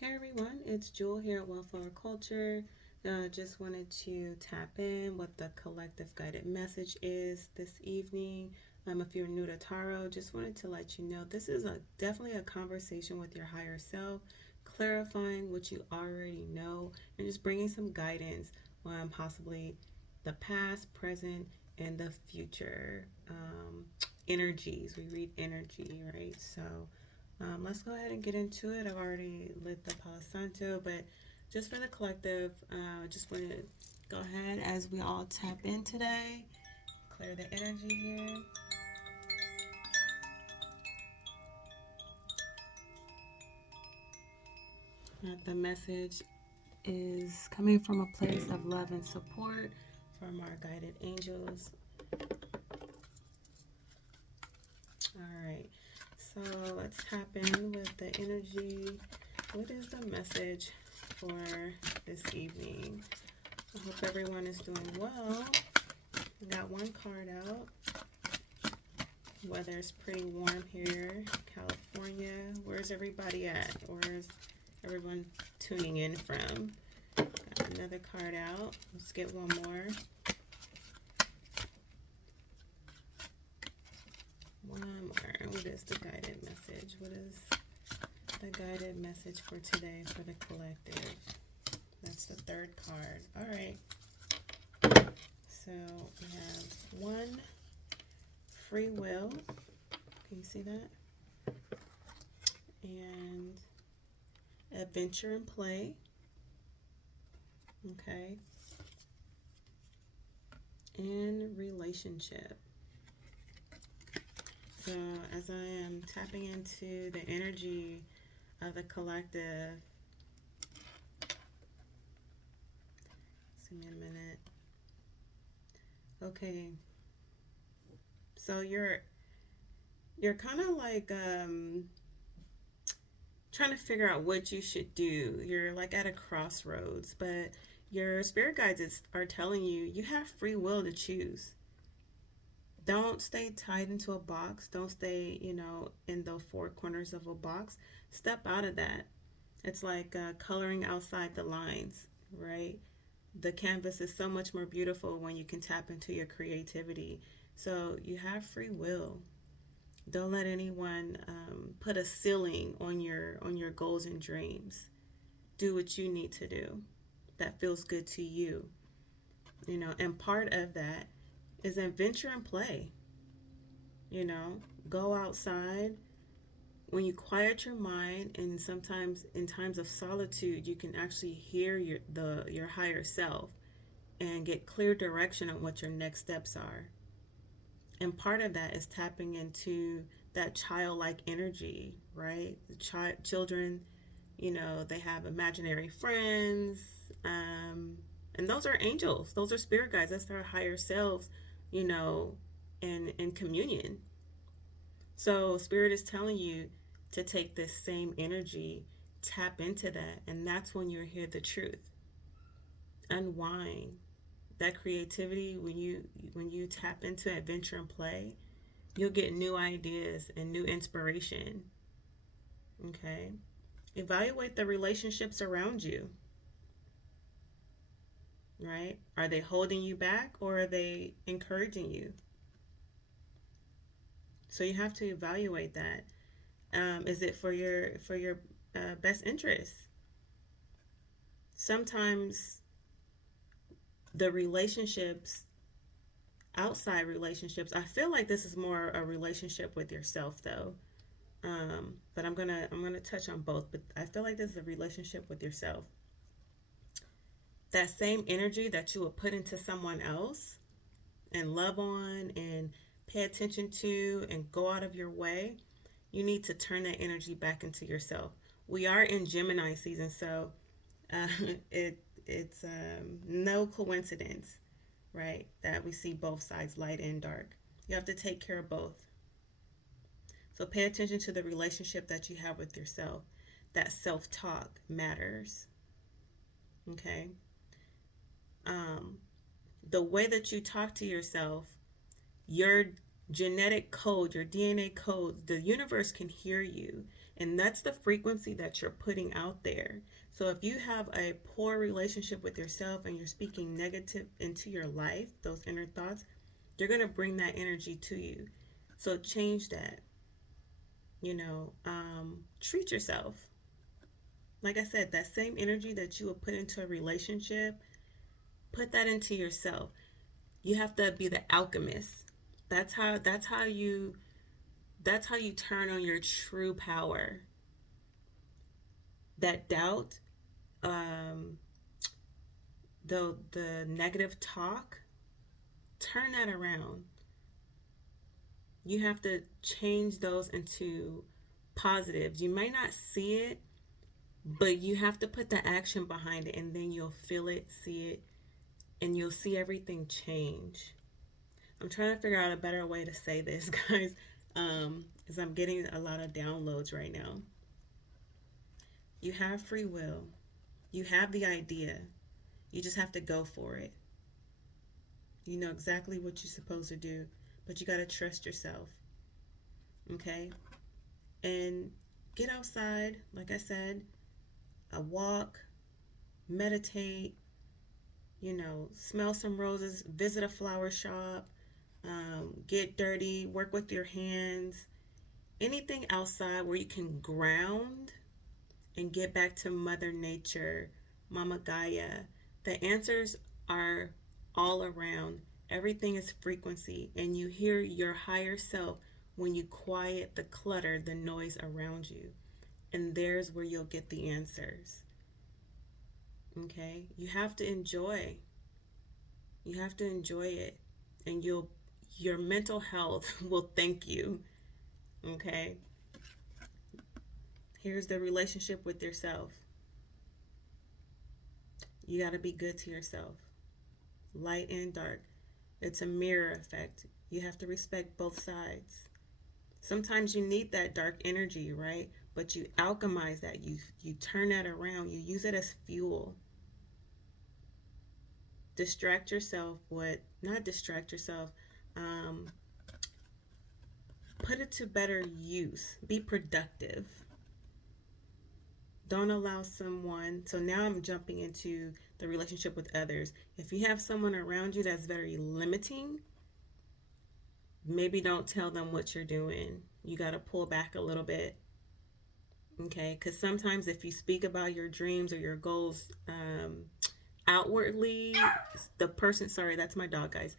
Hey everyone, it's Jewel here at Wildflower Culture. Just wanted to tap in what the collective guided message is this evening. If you're new to tarot, just wanted to let you know this is definitely a conversation with your higher self, clarifying what you already know, and just bringing some guidance on possibly the past, present, and the future energies. We read energy, right? So let's go ahead and get into it. I've already lit the Palo Santo, but just for the collective, I just want to go ahead as we all tap in today, clear the energy here. The message is coming from a place of love and support from our guided angels. All right, so let's tap in with the energy. What is the message for this evening? I hope everyone is doing well. I got one card out. Weather's pretty warm here, California. Where's everybody at? Where's everyone tuning in from? Got another card out. Let's get one more. One more. What is the guided message? What is the guided message for today for the collective? That's the third card. All right. So we have one, free will. Can you see that? And adventure and play. Okay. And relationship. So as I am tapping into the energy of the collective, give me a minute. Okay. So you're kind of like trying to figure out what you should do. You're like at a crossroads, but your spirit guides are telling you you have free will to choose. Don't stay tied into a box. Don't stay, in the four corners of a box. Step out of that. It's like coloring outside the lines, right? The canvas is so much more beautiful when you can tap into your creativity. So you have free will. Don't let anyone put a ceiling on your goals and dreams. Do what you need to do that feels good to you. And part of that is adventure and play. You know, go outside. When you quiet your mind, and sometimes in times of solitude, you can actually hear your higher self and get clear direction on what your next steps are. And part of that is tapping into that childlike energy, right? Children, they have imaginary friends, and those are angels. Those are spirit guides. That's their higher selves, you know, in communion. So spirit is telling you to take this same energy, tap into that, and that's when you hear the truth. Unwind that creativity. When you tap into adventure and play, you'll get new ideas and new inspiration. Okay. Evaluate the relationships around you, right? Are they holding you back or are they encouraging you? So you have to evaluate that. Is it for your best interest? Sometimes the relationships, outside relationships, I feel like this is more a relationship with yourself though. But I'm gonna touch on both. But I feel like this is a relationship with yourself. That same energy that you would put into someone else and love on and pay attention to and go out of your way, you need to turn that energy back into yourself. We are in Gemini season, so uh, it's no coincidence, right, that we see both sides, light and dark. You have to take care of both. So pay attention to the relationship that you have with yourself. That self talk matters. Okay. Um, the way that you talk to yourself, your genetic code, your DNA code, the universe can hear you And that's the frequency that you're putting out there. So if you have a poor relationship with yourself and you're speaking negative into your life, those inner thoughts, they're going to bring that energy to you. So change that. Treat yourself. Like I said, that same energy that you would put into a relationship, put that into yourself. You have to be the alchemist. That's how you turn on your true power. That doubt, um, the negative talk, turn that around. You have to change those into positives. You may not see it, but you have to put the action behind it, and then you'll feel it, see it, and you'll see everything change. I'm trying to figure out a better way to say this, guys, because I'm getting a lot of downloads right now. You have free will. You have the idea. You just have to go for it. You know exactly what you're supposed to do, but you got to trust yourself. Okay? And get outside, like I said, a walk, meditate, smell some roses, visit a flower shop, get dirty, work with your hands, anything outside where you can ground and get back to Mother Nature, Mama Gaia. The answers are all around. Everything is frequency, and you hear your higher self when you quiet the clutter, the noise around you. And there's where you'll get the answers. Okay? You have to enjoy. You have to enjoy it. And your mental health will thank you. Okay? Here's the relationship with yourself. You got to be good to yourself. Light and dark. It's a mirror effect. You have to respect both sides. Sometimes you need that dark energy, right? But you alchemize that. You turn that around. You use it as fuel. Distract yourself with, not distract yourself, put it to better use. Be productive. Don't allow someone, so now I'm jumping into the relationship with others. If you have someone around you that's very limiting, maybe don't tell them what you're doing. You got to pull back a little bit. Okay? Because sometimes if you speak about your dreams or your goals outwardly, the person, sorry, that's my dog, guys.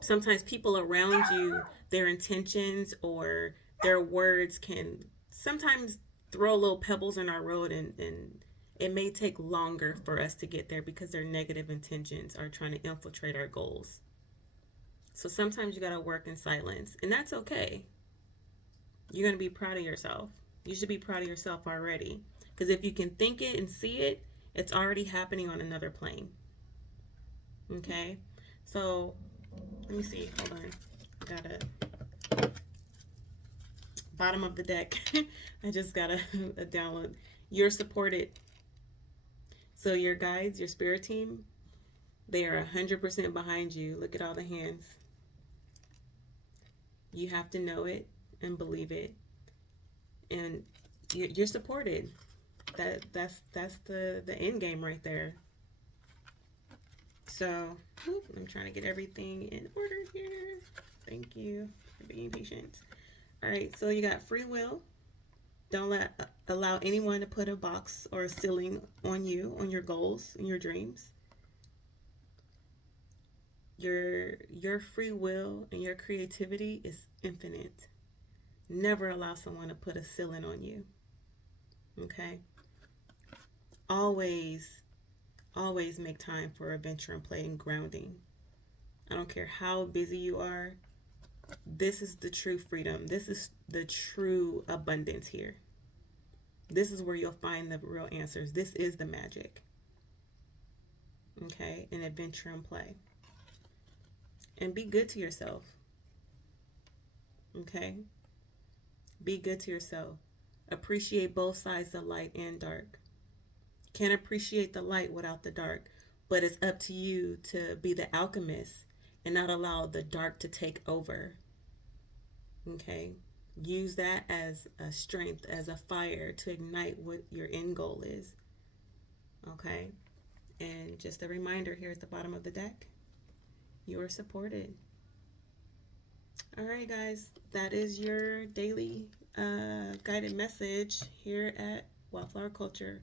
Sometimes people around you, their intentions or their words can sometimes throw little pebbles in our road, and it may take longer for us to get there because their negative intentions are trying to infiltrate our goals. So sometimes you got to work in silence, and that's okay. You're going to be proud of yourself. You should be proud of yourself already, because if you can think it and see it, it's already happening on another plane. Okay? So let me see. Hold on. Got a bottom of the deck. I just got a download. You're supported. So your guides, your spirit team, they are 100% behind you. Look at all the hands. You have to know it and believe it, and you're supported. That's the end game right there. So I'm trying to get everything in order here. Thank you for being patient. All right, so you got free will. Don't allow anyone to put a box or a ceiling on you, on your goals and your dreams. Your free will and your creativity is infinite. Never allow someone to put a ceiling on you. Okay? Always make time for adventure and play and grounding. I don't care how busy you are. This is the true freedom. This is the true abundance here. This is where you'll find the real answers. This is the magic. Okay? And adventure and play. And be good to yourself. Okay? Be good to yourself. Appreciate both sides of light and dark. Can't appreciate the light without the dark, but it's up to you to be the alchemist and not allow the dark to take over. Okay? Use that as a strength, as a fire to ignite what your end goal is. Okay? And just a reminder here at the bottom of the deck, you are supported. All right, guys, that is your daily guided message here at Wildflower Culture.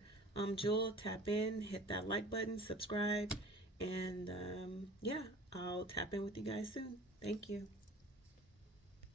Jewel, tap in, hit that like button, subscribe, and yeah, I'll tap in with you guys soon. Thank you.